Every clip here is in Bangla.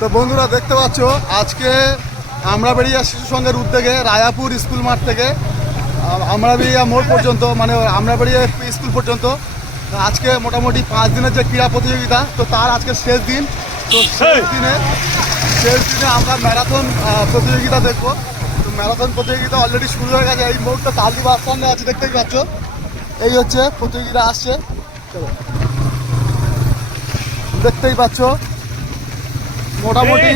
তো বন্ধুরা দেখতে পাচ্ছ আজকে আমরা বেরিয়ে শিশু সংঘের উদ্যোগে রায়াপুর স্কুল মাঠ থেকে আমরা বেরিয়ে মোড় পর্যন্ত মানে আমরা বেরিয়ে স্কুল পর্যন্ত আজকে মোটামুটি পাঁচ দিনের যে ক্রীড়া প্রতিযোগিতা তো তার আজকে শেষ দিন। তো শেষ দিনে শেষ দিনে আমরা ম্যারাথন প্রতিযোগিতা দেখব। তো ম্যারাথন প্রতিযোগিতা অলরেডি শুরু হয়ে গেছে। এই মুহূর্তে তালদি বাস স্ট্যান্ডে আছে দেখতেই পাচ্ছ। এই হচ্ছে প্রতিযোগিতা আসছে। চলো। দেখতেই পাচ্ছ। মোটামুটি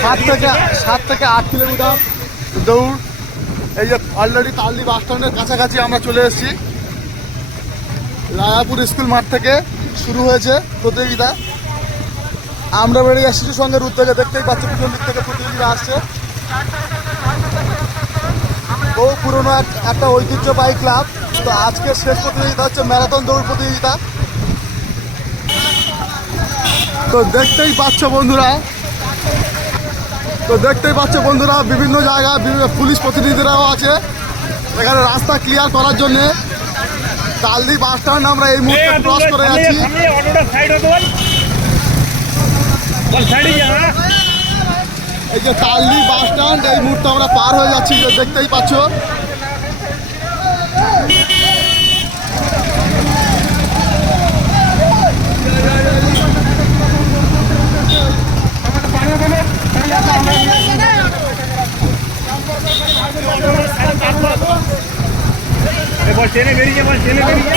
সাত থেকে সাত থেকে আট কিলোমিটার দৌড়। এই যে অলরেডি তালদি বাস স্ট্যান্ডের কাছাকাছি আমরা চলে এসেছি। রায়াপুর স্কুল মাঠ থেকে শুরু হয়েছে প্রতিযোগিতা। আমরা বেরিয়ে শিশু সংঘের উদ্যোগে। দেখতেই পাচ্ছি পিছন দিক থেকে প্রতিযোগিতা আসছে। ও পুরনো এক একটা ঐতিহ্যবাহী ক্লাব তো আজকে শেষ প্রতিযোগিতা হচ্ছে ম্যারাথন দৌড় প্রতিযোগিতা। তো দেখতেই পাচ্ছ বন্ধুরা তো দেখতেই পাচ্ছ বন্ধুরা বিভিন্ন জায়গায় বিভিন্ন পুলিশ প্রতিনিধিরাও আছে। এখানে রাস্তা ক্লিয়ার করার জন্যে কালদি বাস স্ট্যান্ড আমরা এই মুহূর্তে ক্রস করে যাচ্ছি? এই যে তালদি বাস স্ট্যান্ড এই মুহূর্তে আমরা পার হয়ে যাচ্ছি দেখতেই পাচ্ছ। বল টেনে বেরিয়ে বল টেনে বেরিয়ে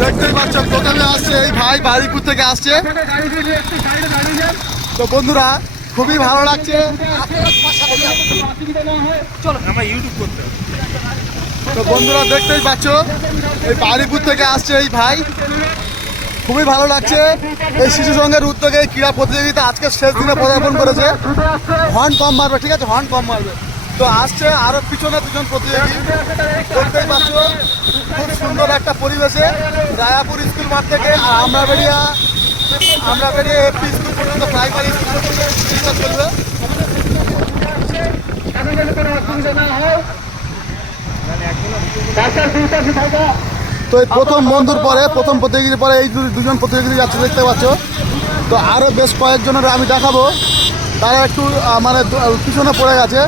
দেখতেই পাচ্ছ প্রথমে আসছে এই ভাই বাড়িপুর থেকে আসছে। তো বন্ধুরা খুবই ভালো লাগছে। আমার ইউটিউব করতে হবে। তো বন্ধুরা দেখতেই পাচ্ছ, এই বাড়িপুর থেকে আসছে এই ভাই। খুবই ভালো লাগছে। এই শিশু সংঘের উদ্যোগে এই ক্রীড়া প্রতিযোগিতা আজকে শেষ দিনে পদার্পণ করেছে। হর্ন কম মারবে, ঠিক আছে? হর্ন কম মারবে। তো আসছে আরও পিছনে দুজন প্রতিযোগী। দেখতেই পাচ্ছ, খুব সুন্দর একটা পরিবেশে রায়াপুর স্কুল মাঠ থেকে আর আমরা বেরিয়া আমরা বেরিয়ে এপি স্কুল পর্যন্ত প্রাইমারি স্কুল পর্যন্ত চলবে। তো এই প্রথম বন্ধুর পরে, প্রথম প্রতিযোগিতার পরে এই দুজন প্রতিযোগী যাচ্ছে, দেখতে পাচ্ছ। তো আরও বেশ কয়েকজনের আমি দেখাবো। তারা একটু মানে পিছনে পড়ে গেছে।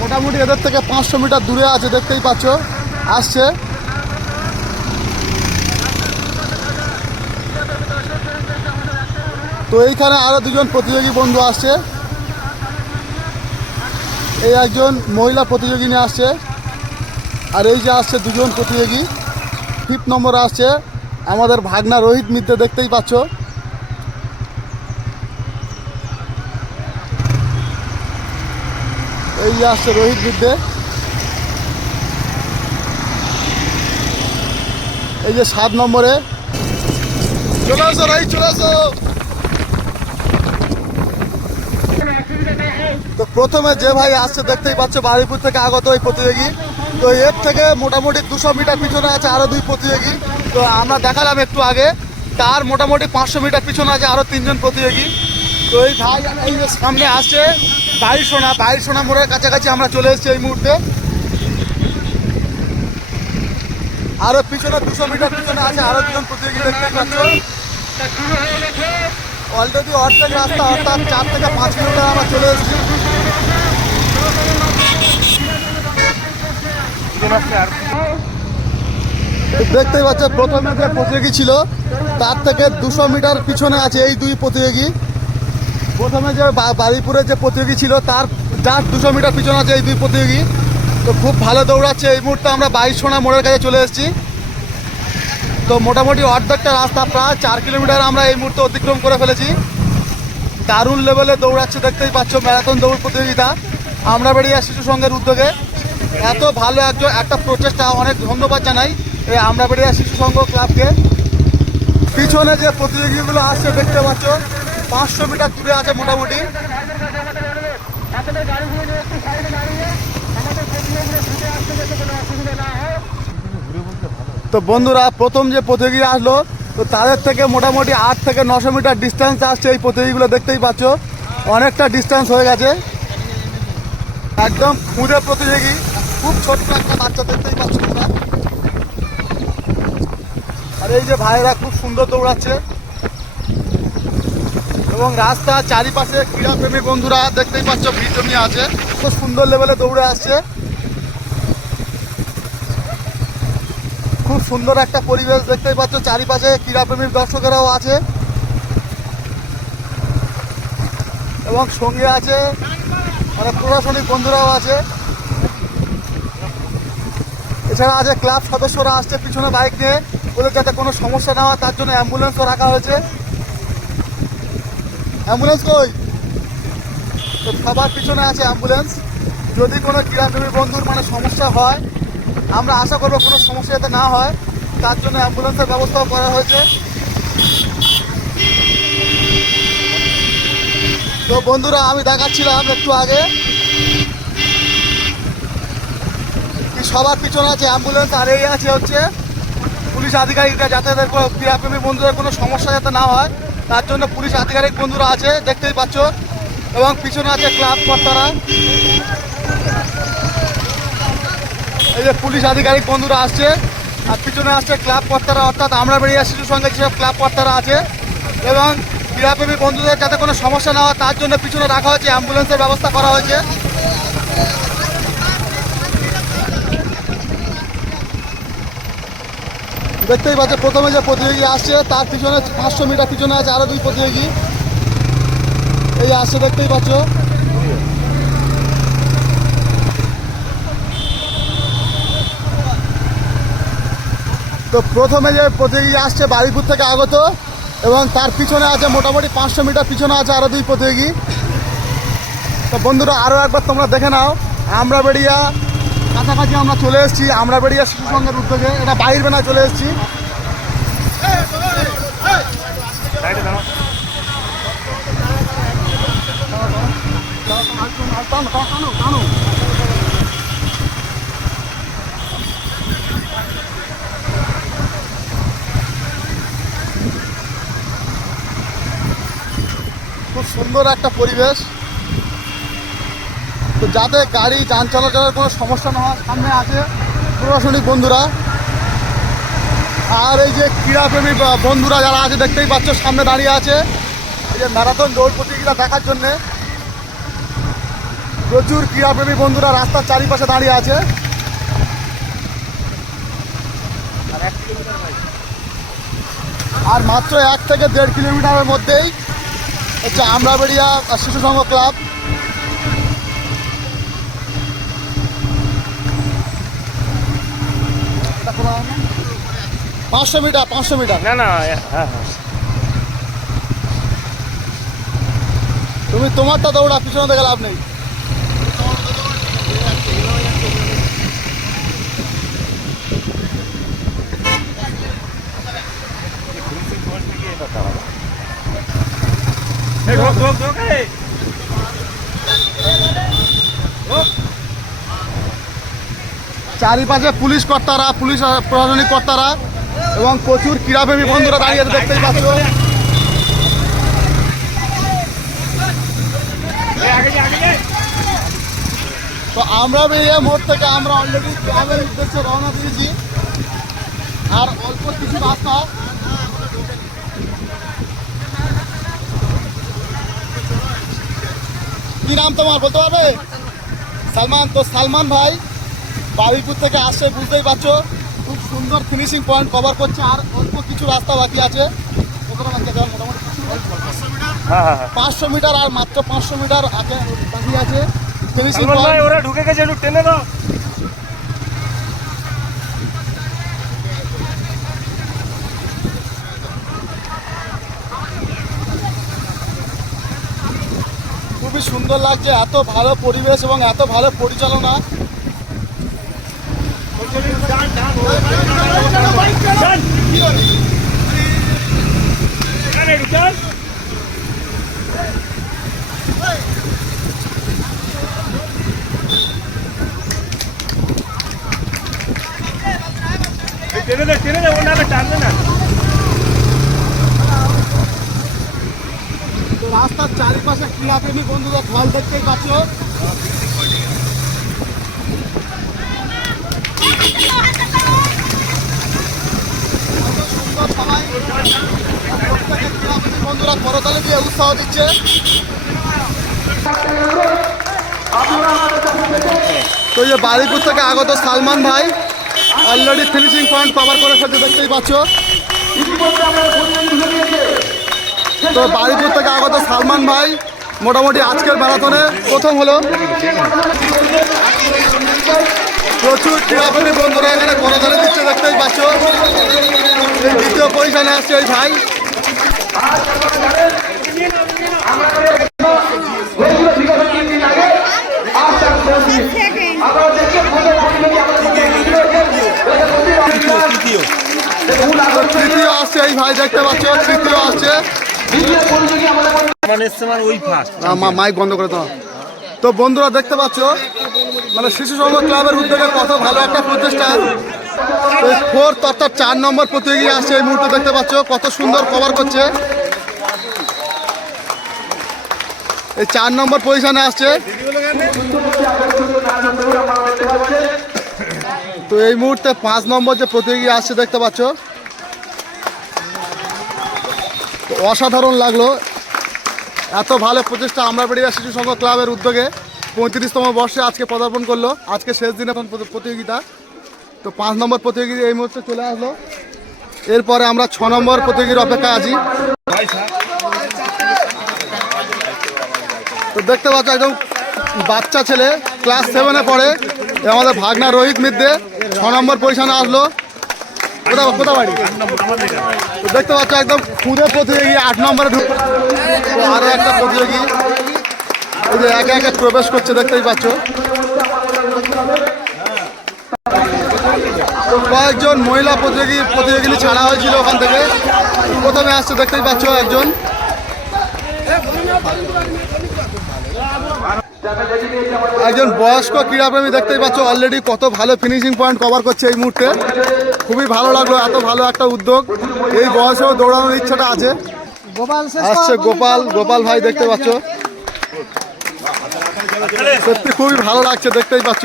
মোটামুটি এদের থেকে পাঁচশো মিটার দূরে আছে, দেখতেই পাচ্ছ। আসছে। তো এইখানে আরও দুজন প্রতিযোগী বন্ধু আসছে। এই একজন মহিলা প্রতিযোগী নিয়ে আসছে। আর এই যে আসছে দুজন প্রতিযোগী ফিফথ নম্বরে আসছে আমাদের ভাগনা রোহিত মিত্র, দেখতেই পাচ্ছ। এই যে আসছে রোহিত মিত্রে। এই যে সাত নম্বরে। চলে আসো, রোহিত, চলে আসো। তো প্রথমে যে ভাই আসছে, দেখতেই পাচ্ছ বারুইপুর থেকে আগত ওই প্রতিযোগী। তো এর থেকে মোটামুটি দুশো মিটার পিছনে আছে আরও দুই প্রতিযোগী। তো আমরা দেখালাম একটু আগে, তার মোটামুটি পাঁচশো মিটার পিছনে আছে আরও তিনজন প্রতিযোগী। তো এই ভাই এই সামনে আসছে বাইর সোনা বাইর সোনা মোড়ের কাছাকাছি আমরা চলে এসেছি এই মুহূর্তে। আরও পিছনে দুশো মিটার পিছনে আছে আরও দুজন প্রতিযোগী দেখতে পাচ্ছ। অলরেডি অর্ধেক রাস্তা, অর্থাৎ চার থেকে পাঁচ কিলোমিটার আমরা চলে এসেছি তো দেখতেই পাচ্ছে প্রথমে যে প্রতিযোগী ছিল, তার থেকে দুশো মিটার পিছনে আছে এই দুই প্রতিযোগী। প্রথমে যে বা- বারুইপুরের যে প্রতিযোগী ছিল, তার যার দুশো মিটার পিছনে আছে এই দুই প্রতিযোগী। তো খুব ভালো দৌড়াচ্ছে। এই মুহূর্তে আমরা বাইশ সোনা মোড়ের কাছে চলে এসেছি। তো মোটামুটি অর্ধেকটা রাস্তা প্রায় চার কিলোমিটার আমরা এই মুহূর্তে অতিক্রম করে ফেলেছি। দারুণ লেভেলে দৌড়াচ্ছে, দেখতেই পাচ্ছ, ম্যারাথন দৌড় প্রতিযোগিতা। আমরা বেরিয়ে শিশু সংঘের উদ্যোগে। এত ভালো একজন একটা প্রচেষ্টা অনেক ধন্যবাদ জানাই। এই আমরা বেরিয়ে শিশু সংঘ ক্লাবকে। পিছনে যে প্রতিযোগীগুলো আসছে, দেখতে পাচ্ছ, পাঁচশো মিটার দূরে আছে মোটামুটি। তো বন্ধুরা, প্রথম যে প্রতিযোগী আসলো, তো তাদের থেকে মোটামুটি আট থেকে নশো মিটার ডিস্টেন্স আসছে এই প্রতিযোগীগুলো, দেখতেই পাচ্ছ। অনেকটা ডিস্টেন্স হয়ে গেছে। একদম খুদে প্রতিযোগী। খুব ছোট্ট একটা বাচ্চা, দেখতেই পাচ্ছ তোমরা। আর এই যে ভাইরা খুব সুন্দর দৌড়াচ্ছে। এবং রাস্তা চারিপাশে ক্রীড়াপ্রেমী বন্ধুরা দেখতেই পাচ্ছ, ভিড় জমিয়ে আছে। খুব সুন্দর লেভেলে দৌড়ে আসছে। খুব সুন্দর একটা পরিবেশ দেখতেই পাচ্ছ, চারিপাশে ক্রীড়াপ্রেমীর দর্শকেরাও আছে। এবং সঙ্গে আছে মানে প্রশাসনিক বন্ধুরাও আছে। এছাড়া আছে ক্লাব সদস্যরা আসছে পিছনে বাইক নিয়ে। ওদের যাতে কোনো সমস্যা না হয়, তার জন্য অ্যাম্বুলেন্সও রাখা হয়েছে। অ্যাম্বুলেন্স কই? তো সবার পিছনে আছে অ্যাম্বুলেন্স। যদি কোনো ক্রীড়াপ্রেমী বন্ধুর মানে সমস্যা হয়, আমরা আশা করব কোনো সমস্যা যাতে না হয়, তার জন্য অ্যাম্বুলেন্সের ব্যবস্থাও করা হয়েছে। তো বন্ধুরা, আমি দেখাচ্ছিলাম একটু আগে। সবার পিছনে আছে অ্যাম্বুলেন্স আর এই আছে হচ্ছে। পুলিশ আধিকারিকরা যাতে ক্রীড়াপ্রেমী বন্ধুদের কোনো সমস্যা যাতে না হয়, তার জন্য পুলিশ আধিকারিক বন্ধুরা আছে, দেখতেই পাচ্ছ। এবং পিছনে আছে ক্লাব কর্তারা। এই যে পুলিশ আধিকারিক বন্ধুরা আসছে, আর পিছনে আসছে ক্লাব কর্তারা, অর্থাৎ আমরা বেরিয়ে শিশুর সঙ্গে যেসব ক্লাব কর্তারা আছে। এবং ক্রীড়াপ্রেমী বন্ধুদের যাতে কোনো সমস্যা না হয়, তার জন্য পিছনে রাখা হয়েছে অ্যাম্বুলেন্সের ব্যবস্থা করা হয়েছে। দেখতেই পাচ্ছে, প্রথমে যে প্রতিযোগী আসছে, তার পিছনে পাঁচশো মিটার পিছনে আছে আরও দুই প্রতিযোগী। এই আসছে, দেখতেই পাচ্ছ। তো প্রথমে যে প্রতিযোগী আসছে বাড়িপুর থেকে আগত, এবং তার পিছনে আছে মোটামুটি পাঁচশো মিটার পিছনে আছে আরও দুই প্রতিযোগী। তো বন্ধুরা আরও একবার তোমরা দেখে নাও। আমরা বেরিয়া কাছাকাছি আমরা চলে এসেছি আমরা বেরিয়া শিশু সঙ্গের উদ্যোগে। এটা বাইর বেনা চলে এসেছি। খুব সুন্দর একটা পরিবেশ। যাতে গাড়ি যান চলাচলের কোনো সমস্যা না হয়, সামনে আছে প্রশাসনিক বন্ধুরা। আর এই যে ক্রীড়াপ্রেমী বন্ধুরা যারা আছে, দেখতেই পাচ্ছ, সামনে দাঁড়িয়ে আছে। এই যে ম্যারাথন দৌড় প্রতিযোগিতা দেখার জন্যে প্রচুর ক্রীড়াপ্রেমী বন্ধুরা রাস্তার চারিপাশে দাঁড়িয়ে আছে। আর মাত্র এক থেকে দেড় কিলোমিটারের মধ্যেই হচ্ছে আমরাবেড়িয়া শিশু সংঘ ক্লাব। পাঁচশো মিটার পাঁচশো মিটার। না না হ্যাঁ হ্যাঁ। তুমি তোমারটা দৌড়া পিছনে দেখে লাভ নেই। চারিপাশে পুলিশ কর্তারা পুলিশ প্রশাসনিক কর্তারা এবং প্রচুর ক্রীড়াপ্রেমী বন্ধুরা দাঁড়িয়ে দেখতেই পাচ্ছ। তো আমরা বেরিয়ে মোড় থেকে আমরা অলরেডি ক্লাবের উদ্দেশ্যে রওনা দিয়েছি। আর অল্প কিছু রাস্তা। কি নাম তোমার, বলতে পারবে? সালমান। তো সালমান ভাই, বাবিপুর থেকে আসছে, বুঝতেই পারছ। সুন্দর ফিনিশিং পয়েন্ট কভার করছে আর অল্প কিছু রাস্তা বাকি আছে। হ্যাঁ হ্যাঁ হ্যাঁ। পাঁচশো মিটার আর মাত্র পাঁচশো মিটার আগে বাকি আছে। ফিনিশিং ওরা ঢুকে গেছে একটু টেনে দাও খুবই সুন্দর লাগছে এত ভালো পরিবেশ এবং এত ভালো পরিচালনা। ডান ডান একটু ডান টেনে দে টেনে দে ও না টানবে না তো রাস্তার চারিপাশে ক্রীড়াপ্রেমী বন্ধুরা ফল দেখতেই পাচ্ছ সবাই প্রত্যেকের ক্রীড়াপ্রেমী বন্ধুরা করতালি দিয়ে উৎসাহ দিচ্ছে তো এই বারিপুর থেকে আগত সালমান ভাই অলরেডি ফিনিশিং পয়েন্ট কভার করে ফেলতে দেখতেই পাচ্ছ। তো বারিপুর থেকে আগত সালমান ভাই, মোটামুটি আজকের ম্যারাথনে প্রথম হলো। প্রচুর ক্রীড়াপ্রেমী বন্ধুরা এখানে করতালি দিচ্ছে দেখতেই পাচ্ছ। এই দ্বিতীয় পজিশনে আসছে এই ভাই। তৃতীয় আসছে এই ভাই দেখতে পাচ্ছ তৃতীয় আসছে মানে মানে ওই ফার্স্ট মাইক বন্ধ করে দাও। তো বন্ধুরা দেখতে পাচ্ছ? মানে শিশু সংঘ ক্লাবের উদ্যোগে কত ভালো একটা প্রচেষ্টা তো ফোর্থ অর্থাৎ চার নম্বর প্রতিযোগী আসছে এই মুহূর্তে দেখতে পাচ্ছ, কত সুন্দর কভার করছে। এই চার নম্বর পজিশনে আসছে। তো এই মুহূর্তে পাঁচ নম্বর যে প্রতিযোগী আসছে দেখতে পাচ্ছ। অসাধারণ লাগল। এত ভালো প্রচেষ্টা আমরা বেড়িয়া শিশু সংঘ ক্লাবের উদ্যোগে। পঁয়ত্রিশতম বর্ষে আজকে পদার্পণ করল। আজকে শেষ দিন এখন প্রতি- প্রতিযোগিতা। তো পাঁচ নম্বর প্রতিযোগিতা এই মুহূর্তে চলে আসলো। এরপরে আমরা ছ নম্বর প্রতিযোগীর অপেক্ষা আছি। তো দেখতে পাচ্ছ একদম বাচ্চা ছেলে, ক্লাস সেভেনে পড়ে। আমাদের ভাগনা রোহিত মিদ্দে ছ নম্বর পজিশনে আসলো। কোথা কোথা বাড়ি? তো দেখতে পাচ্ছ একদম খুদে প্রতিযোগী আট নম্বরে ঢুক তো আরও একটা প্রতিযোগী। এই যে একে একে প্রবেশ করছে দেখতেই পাচ্ছ। তো কয়েকজন মহিলা প্রতিযোগী প্রতিযোগিনী ছাড়া হয়েছিল ওখান থেকে। প্রথমে আসছে দেখতেই পাচ্ছ একজন। একজন বয়স্ক ক্রীড়াপ্রেমী দেখতেই পাচ্ছ অলরেডি কত ভালো ফিনিশিং পয়েন্ট কভার করছে এই মুহূর্তে। খুবই ভালো লাগল এত ভালো একটা উদ্যোগ। এই বয়সেও দৌড়ানোর ইচ্ছাটা আছে। আসছে গোপাল গোপাল ভাই দেখতে পাচ্ছ। সত্যি খুবই ভালো লাগছে দেখতেই পাচ্ছ।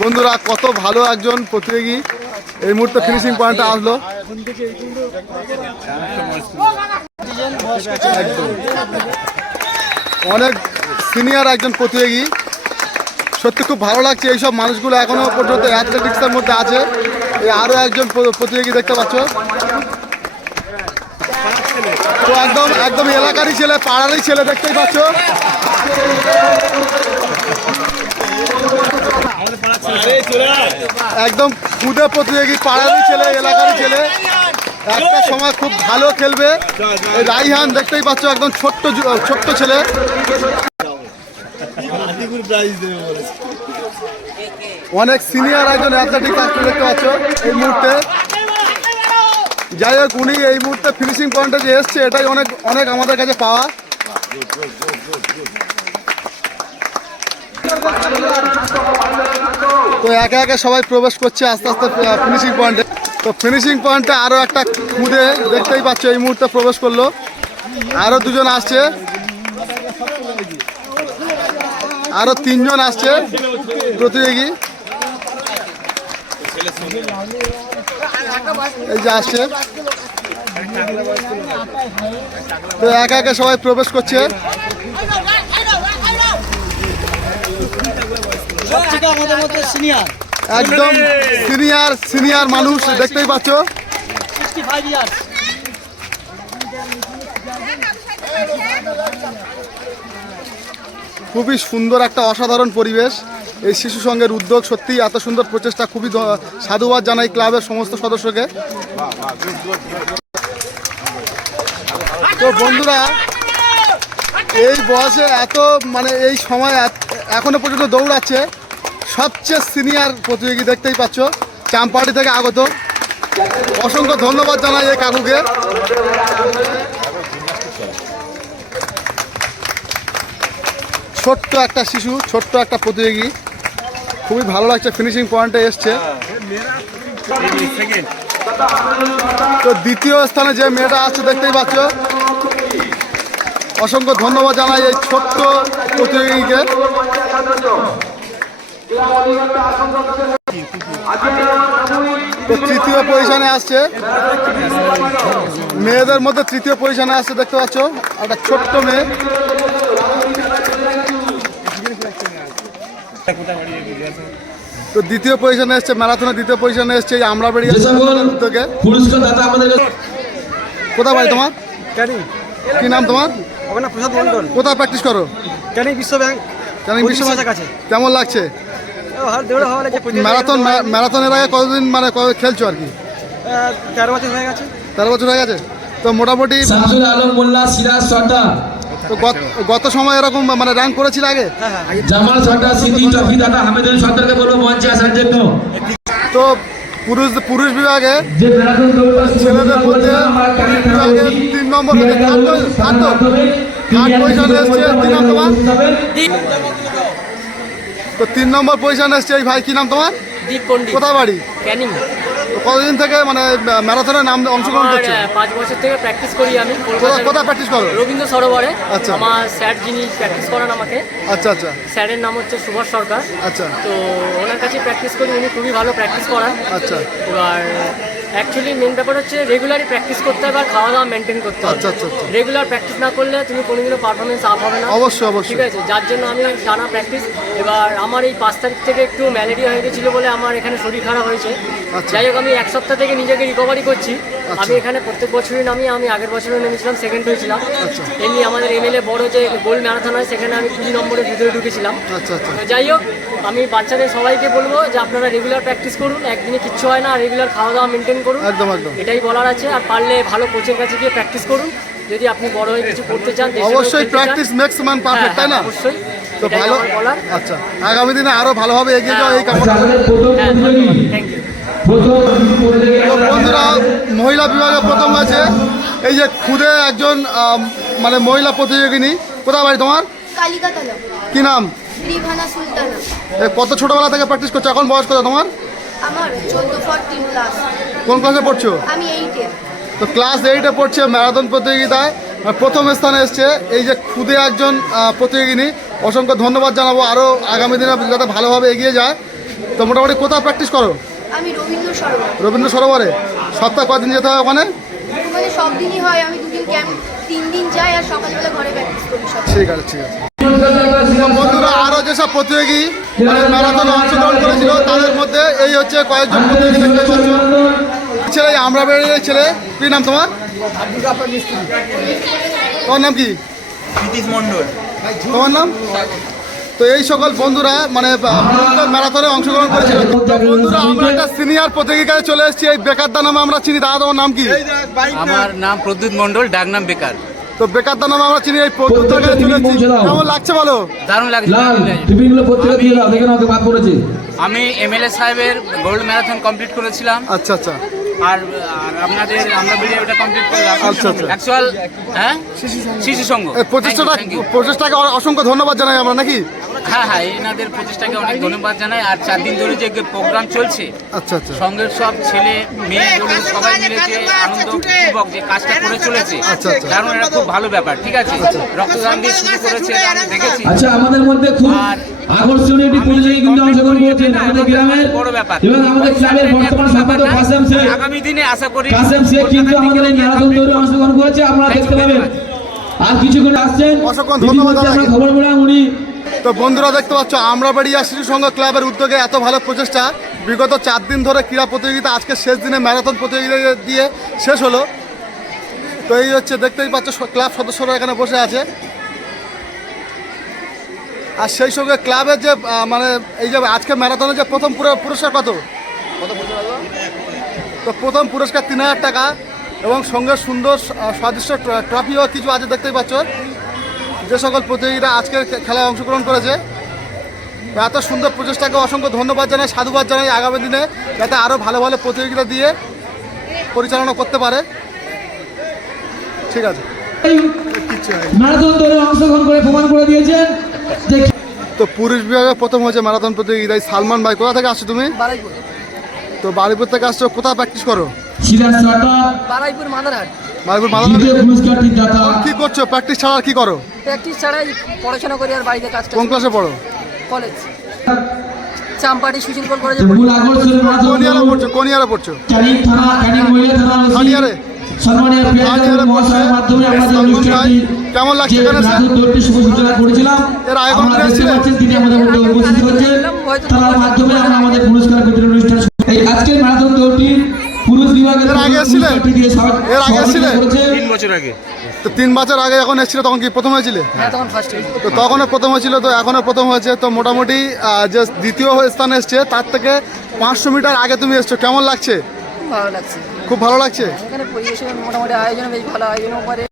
বন্ধুরা কত ভালো একজন প্রতিযোগী এই মুহূর্তে ফিনিশিং পয়েন্টে আসলো। অনেক সিনিয়র একজন প্রতিযোগী। সত্যি খুব ভালো লাগছে এইসব মানুষগুলো এখনও পর্যন্ত অ্যাথলেটিক্সের মধ্যে আছে। এই আরও একজন প্রতিযোগী দেখতে পাচ্ছ। তো একদম একদম এলাকারই ছেলে, পাড়ারই ছেলে দেখতেই পাচ্ছ। একদম খুদে প্রতিযোগী, পাড়ারই ছেলে, এলাকারই ছেলে। একটা সময় খুব ভালো খেলবে। রাইহান দেখতেই পাচ্ছ, একদম ছোট্ট ছোট্ট ছেলে। অনেক সিনিয়র একজন অ্যাথলেটিক দেখতে পাচ্ছ এই মুহূর্তে। যাই হোক, উনি এই মুহূর্তে ফিনিশিং পয়েন্টে যে এসছে, এটাই অনেক অনেক আমাদের কাছে পাওয়া। তো একে একে সবাই প্রবেশ করছে আস্তে আস্তে ফিনিশিং পয়েন্টে তো ফিনিশিং পয়েন্টে আরও একটা খুদে দেখতেই পাচ্ছ, এই মুহূর্তে প্রবেশ করল। আরও দুজন আসছে। আরও তিনজন আসছে প্রতিযোগী। এই যে আসছে। তো একা একা সবাই প্রবেশ করছে। একদম সিনিয়র সিনিয়র মানুষ দেখতেই পাচ্ছ। খুবই সুন্দর একটা অসাধারণ পরিবেশ। এই শিশু সংঘের উদ্যোগ সত্যি এত সুন্দর প্রচেষ্টা, খুবই সাধুবাদ জানাই ক্লাবের সমস্ত সদস্যকে। তো বন্ধুরা, এই বয়সে এত মানে এই সময় এত- এখনও পর্যন্ত দৌড়াচ্ছে সবচেয়ে সিনিয়র প্রতিযোগী, দেখতেই পাচ্ছ, চাম্পাহাটি থেকে আগত। অসংখ্য ধন্যবাদ জানাই এই কাকুকে। ছোট্ট একটা শিশু, ছোট্ট একটা প্রতিযোগী। খুবই ভালো লাগছে ফিনিশিং পয়েন্টে এসছে। তো দ্বিতীয় স্থানে যে মেয়েটা আসছে, দেখতেই পাচ্ছ। অসংখ্য ধন্যবাদ জানাই এই ছোট্ট প্রতিযোগীকে। তৃতীয় পজিশনে আসছে। মেয়েদের মধ্যে তৃতীয় পজিশনে আসছে, দেখতে পাচ্ছ। একটা ছোট্ট মেয়ে। তো দ্বিতীয় পজিশনে এসছে ম্যারাথনে দ্বিতীয় পজিশনে এসছে এই আমরা বেরিয়ে উদ্যোগে। কোথায় বাড়ি তোমার? কি নাম তোমার? আমার প্রসাদ মন্ডল কোথায় প্র্যাকটিস করো? ক্যানিং বিশ্ব ব্যাংক কাছে। কেমন লাগছে? ম্যারাথন ম্যারাথনের আগে কতদিন মানে খেলছো আর কি? তেরো বছর হয়ে গেছে। তেরো বছর হয়ে গেছে। তো মোটামুটি শামসুল আলম মোল্লা সিরাজ সর্দার। তো গত- গত সময় এরকম মানে র্যাঙ্ক করেছিল আগে? জামাল হামিদুল সর্দারকে বলব মঞ্চে আসার জন্য। তো পুরুষ পুরুষ বিভাগে ছেলেদের মধ্যে বিভাগে তিন নম্বর পজিশনে এসছে কি নাম তোমার? তো তিন নম্বর পজিশনে এসছে এই ভাই কি নাম তোমার? কোথায় বাড়ি? ক্যানিং। কতদিন থেকে মানে ম্যারাথনের নাম অংশগ্রহণ করছ পাঁচ বছর থেকে প্র্যাকটিস করি আমি কোথায় প্র্যাকটিস করো রবীন্দ্র সরোবরে। আচ্ছা। আমার স্যার যিনি প্র্যাকটিস করেন আমাকে আচ্ছা আচ্ছা। স্যারের নাম হচ্ছে সুভাষ সরকার। আচ্ছা। তো ওনার কাছে প্র্যাকটিস করি উনি খুবই ভালো প্র্যাকটিস করান। আচ্ছা। এবার অ্যাকচুয়ালি মেন ব্যাপার হচ্ছে রেগুলারই প্র্যাকটিস করতে হবে আর খাওয়া দাওয়া মেনটেন করতে হবে। আচ্ছা, আচ্ছা, আচ্ছা। রেগুলার প্র্যাকটিস না করলে তুমি কোনোদিনও পারফরমেন্স আপ হবে না। অবশ্যই, অবশ্যই। ঠিক আছে? যার জন্য আমি টানা প্র্যাকটিস এবার আমার এই পাঁচ তারিখ থেকে একটু ম্যালেরিয়া হয়ে গেছিল বলে আমার এখানে শরীর খারাপ হয়েছে। আচ্ছা। যাই হোক আমি এক সপ্তাহ থেকে নিজেকে রিকভারি করছি। আমি এখানে প্রত্যেক বছরই নামি আমি আগের বছরও নেমেছিলাম সেকেন্ড হয়েছিলাম। আচ্ছা। এমনি আমাদের এমএলএ বড় যে গোল ম্যারাথন হয় সেখানে আমি কুড়ি নম্বরের ভিতরে ঢুকেছিলাম। আচ্ছা আচ্ছা। তো যাই হোক আমি বাচ্চাদের সবাইকে বলব যে আপনারা রেগুলার প্র্যাকটিস করুন। একদিনে কিচ্ছু হয় না রেগুলার খাওয়া দাওয়া মেনটেন করুন। একদম একদম। এটাই বলার আছে আর পারলে ভালো কোচের কাছে গিয়ে প্র্যাকটিস করুন। যদি আপনি বড় হয়ে কিছু করতে চান অবশ্যই প্র্যাকটিস মেক্স ম্যান পারফেক্ট তাই হ্যাঁ, না? অবশ্যই। তো ভালো বলার। আচ্ছা আগামী দিনে আরও ভালোভাবে এগিয়ে যাও এই হ্যাঁ, কামনা। হ্যাঁ বন্ধুরা মহিলা বিভাগে প্রথম হয়েছে এই যে খুদে একজন মানে মহিলা প্রতিযোগিনী কোথায় বাড়ি তোমার? কালিকাতলা। কি নাম? রিভানা সুলতানা। এ, কত ছোটবেলা থেকে প্র্যাকটিস করছ? এখন বয়স কত তোমার? আমার চোদ্দ প্লাস কোন ক্লাসে পড়ছো? আমি এইটে তো ক্লাস এইটে পড়ছে ম্যারাথন প্রতিযোগিতায়। আর প্রথম স্থানে এসছে এই যে খুদে একজন প্রতিযোগিনী। অসংখ্য ধন্যবাদ জানাব। আরও আগামী দিনে যাতে ভালোভাবে এগিয়ে যায়। তো মোটামুটি কোথায় প্র্যাকটিস করো? আমি রবীন্দ্র সরোবর। রবীন্দ্র সরোবরে? সপ্তাহে কদিন যেতে হয় ওখানে? মানে সব দিনই হয়। আমি দুদিন ক্যাম্প তিন দিন যাই আর সকালবেলা ঘরে প্র্যাকটিস করি ঠিক আছে ঠিক আছে। বন্ধুরা আরও যেসব প্রতিযোগী মানে ম্যারাথনে অংশগ্রহণ করেছিল তাদের মধ্যে এই হচ্ছে কয়েকজন প্রতিযোগী দেখতে পাচ্ছ। ছেলে আমরা বেরিয়ে ছেলে কি নাম তোমার? তোমার নাম কি? তোমার নাম? তো এই সকল বন্ধুরা মানে ম্যারাথনে অংশগ্রহণ করেছিল। বন্ধুরা আমরা একটা সিনিয়র প্রতিযোগিতায় চলে এসেছি এই বেকার দা নামে আমরা চিনি। দাদা তোমার নাম কি? আমার নাম। প্রদ্যুৎ মন্ডল ডাকনাম বেকার। তো বেকার দানা নামে আমরা চিনি এই প্রতিযোগিতায় চলে এসেছি। কেমন লাগছে বলো? দারুণ লাগছে লাল টিভিগুলো পত্রিকা দিয়ে দাও দেখে নাও বাদ পড়েছে। আমি এমএলএ সাহেবের গোল্ড ম্যারাথন কমপ্লিট করেছিলাম। আচ্ছা আচ্ছা। আর আপনাদের আমরা ভিডিও এটা কমপ্লিট করলাম। আচ্ছা, আচ্ছা। অ্যাকচুয়াল হ্যাঁ? শিশু সংঘ। এই প্রচেষ্টাটা প্রচেষ্টাকে অসংখ্য ধন্যবাদ জানাই আমরা নাকি? হ্যাঁ হ্যাঁ এনাদের প্রচেষ্টাকে অনেক ধন্যবাদ জানাই। আর চার দিন ধরে যে প্রোগ্রাম চলছে আচ্ছা আচ্ছা। সঙ্গের সব ছেলে মেয়ে বলে সবাই মিলে যে আনন্দপূর্বক যে কাজটা করে চলেছে আচ্ছা, আচ্ছা। কারণ এটা খুব ভালো ব্যাপার ঠিক আছে? রক্তদান দিয়ে শুরু করেছে আমি দেখেছি। আচ্ছা আমাদের মধ্যে খুব আকর্ষণীয় একটি প্রতিযোগী কিন্তু অংশগ্রহণ করেছেন আমাদের গ্রামের বড় ব্যাপার। এবং আমাদের ক্লাবের বর্তমান সম্পাদক কাসেম শেখ আগামী দিনে আশা করি কাসেম শেখ কিন্তু আমাদের এই ম্যারাথন দৌড়ে অংশগ্রহণ করেছে আপনারা দেখতে পাবেন। আর কিছুক্ষণ আসছেন অসংখ্য ধন্যবাদ খবর পেলাম উনি তো বন্ধুরা দেখতে পাচ্ছ আমরা বেড়িয়া শিশু সংঘ ক্লাবের উদ্যোগে এত ভালো প্রচেষ্টা। বিগত চার দিন ধরে ক্রীড়া প্রতিযোগিতা, আজকে শেষ দিনে ম্যারাথন প্রতিযোগিতা দিয়ে শেষ হলো। তো এই হচ্ছে, দেখতেই পাচ্ছ ক্লাব সদস্যরা এখানে বসে আছে। আর সেই সঙ্গে ক্লাবের যে মানে এই যে আজকে ম্যারাথনের যে প্রথম পুরস্কার কত? তো প্রথম পুরস্কার তিন হাজার টাকা এবং সঙ্গে সুন্দর ট্র- ট্রফিও কিছু আছে, দেখতেই পাচ্ছ। যে সকল প্রতিযোগীরা আজকের খেলায় অংশগ্রহণ করেছে এত সুন্দর প্রচেষ্টাকে অসংখ্য ধন্যবাদ জানাই সাধুবাদ জানাই আগামী দিনে যাতে আরও ভালো ভালো প্রতিযোগিতা দিয়ে পরিচালনা করতে পারে। ঠিক আছে। ম্যারাথন দৌড়ে অংশগ্রহণ করে প্রমাণ করে দিয়েছেন যে তো পুরুষ বিভাগে প্রথম হয়েছে ম্যারাথন প্রতিযোগিতায় সালমান ভাই কোথা থেকে আসছো তুমি? তো বাড়িপুর থেকে আসছো কোথায় প্র্যাকটিস করো? সিরাজ সর্দার বারাইপুর মাদারহাট। বাড়িপুর দ্বিতীয় পুরস্কারটি দাতা। কি করছ? প্র্যাকটিস ছাড়া আর কি করো? প্র্যাকটিস ছাড়াই পড়াশোনা করি আর বাড়িতে কাজ কোন ক্লাসে পড়ো? কলেজ চাম্পাটি সুশীল কোল কলেজে মূল আকর্ষণের কোন ইয়ারে পড়ছো? কোন ইয়ারে পড়ছো? ক্যানিং থানা ক্যানিং মহিলা থানা থার্ড ইয়ারে? সম্মানীয় থার্ড মহাশয়ের মাধ্যমে আমরা অনুষ্ঠানটি কেমন লাগছে এখানে এসে? রাজুর শুভ সূচনা করেছিলাম এর আগে আমরা কখনো দেখতে এসেছিলেন? পাচ্ছেন তিনি আমাদের মধ্যে উপস্থিত হচ্ছেন। তার মাধ্যমে আমরা আমাদের পুরস্কার বিতরণ অনুষ্ঠান এই আজকের ম্যারাথন দৌড়টি পুরুষ বিভাগে এর আগে সহ- এর আগে এসেছিলে তিন বছর আগে। তো তিন বছর আগে যখন এসেছিল তখন কি প্রথম হয়েছিলে? হ্যাঁ তখন ফার্স্ট তো তখনও প্রথম হয়েছিল তো এখনও প্রথম হয়েছে। তো মোটামুটি যে দ্বিতীয় স্থানে এসছে তার থেকে পাঁচশো মিটার আগে তুমি এসছো। কেমন লাগছে? খুব ভালো লাগছে। খুব ভালো লাগছে? এখানে পরিবেশের মোটামুটি আয়োজন বেশ ভালো আয়োজন করে।